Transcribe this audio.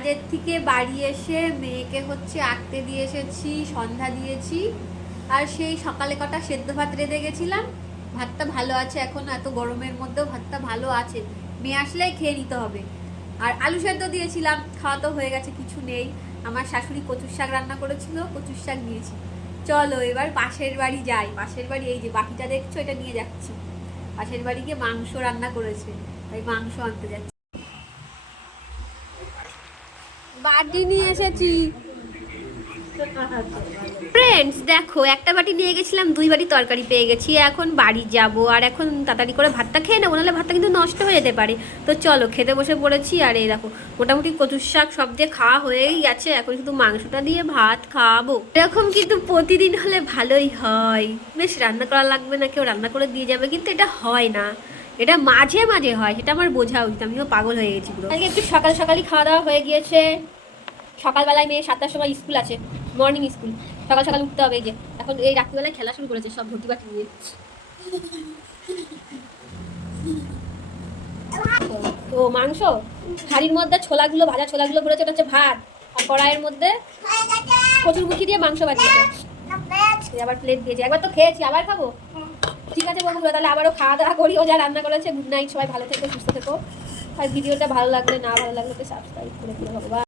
কাজের থেকে বাড়ি এসে মেয়েকে হচ্ছে আঁকতে দিয়ে এসেছি, সন্ধ্যা দিয়েছি। আর সেই সকালে কটা সেদ্ধ ভাত রেঁধে গেছিলাম, ভাতটা ভালো আছে এখন, এত গরমের মধ্যেও ভাতটা ভালো আছে, মেয়ে আসলে খেয়ে নিতে হবে। আর আলু সেদ্ধ দিয়েছিলাম, খাওয়া তো হয়ে গেছে, কিছু নেই। আমার শাশুড়ি কচুর শাক রান্না করেছিল, কচুর শাক দিয়েছি। চলো এবার পাশের বাড়ি যাই। পাশের বাড়ি এই যে বাকিটা দেখছো, এটা নিয়ে যাচ্ছি। পাশের বাড়ি গিয়ে মাংস রান্না করেছে, তাই মাংস আনতে যাচ্ছি। বাটি নিয়ে এসেছি ফ্রেন্ডস, দেখো একটা বাটি নিয়ে গেছিলাম, 2 বাটি তরকারি পেয়ে গেছি। এখন বাড়ি যাব, আর এখন তাড়াতাড়ি করে ভাতটা খেয়ে নেবো, নাহলে ভাতটা কিন্তু নষ্ট হয়ে যেতে পারে। তো চলো খেতে বসে পড়েছি। আর এই দেখো মোটামুটি কচুর শাক সব দিয়ে খাওয়া হয়েই গেছে, এখন শুধু মাংসটা দিয়ে ভাত খাওয়াবো। এরকম কিন্তু প্রতিদিন হলে ভালোই হয়, বেশ রান্না করা লাগবে না, কেউ রান্না করে দিয়ে যাবে, কিন্তু এটা হয় না, এটা মাঝে মাঝে হয়, সেটা আমার বোঝা উচিত। আমিও পাগল হয়ে গেছি পুরো। আজকে একটু সকাল সকালই খাওয়া দাওয়া হয়ে গিয়েছে। সকালবেলায় মেয়ে 7টার সময় স্কুল আছে, মর্নিং স্কুল, সকাল সকাল উঠতে হবে। এই যে এখন এই রাত্রিবেলায় খেলা শুরু করেছে সব ভর্তি বাটি নিয়ে। তো মাংস হাঁড়ির মধ্যে, ছোলাগুলো ভাজা ছোলাগুলো পড়েছে, ওটা হচ্ছে ভাত। আর কড়াইয়ের মধ্যে কচুর মুখি দিয়ে মাংস বানিয়েছে, আবার প্লেট দিয়েছে। একবার তো খেয়েছি, আবার খাবো। ঠিক আছে বন্ধুরা, তাহলে আবারও খাওয়া দাওয়া করি। ও যা রান্না করেছে। গুড নাইট, সবাই ভালো থেকো, সুস্থ থেকো। আর ভিডিওটা ভালো লাগলে, না ভালো লাগলে তো সাবস্ক্রাইব করে দিও। ভগবান।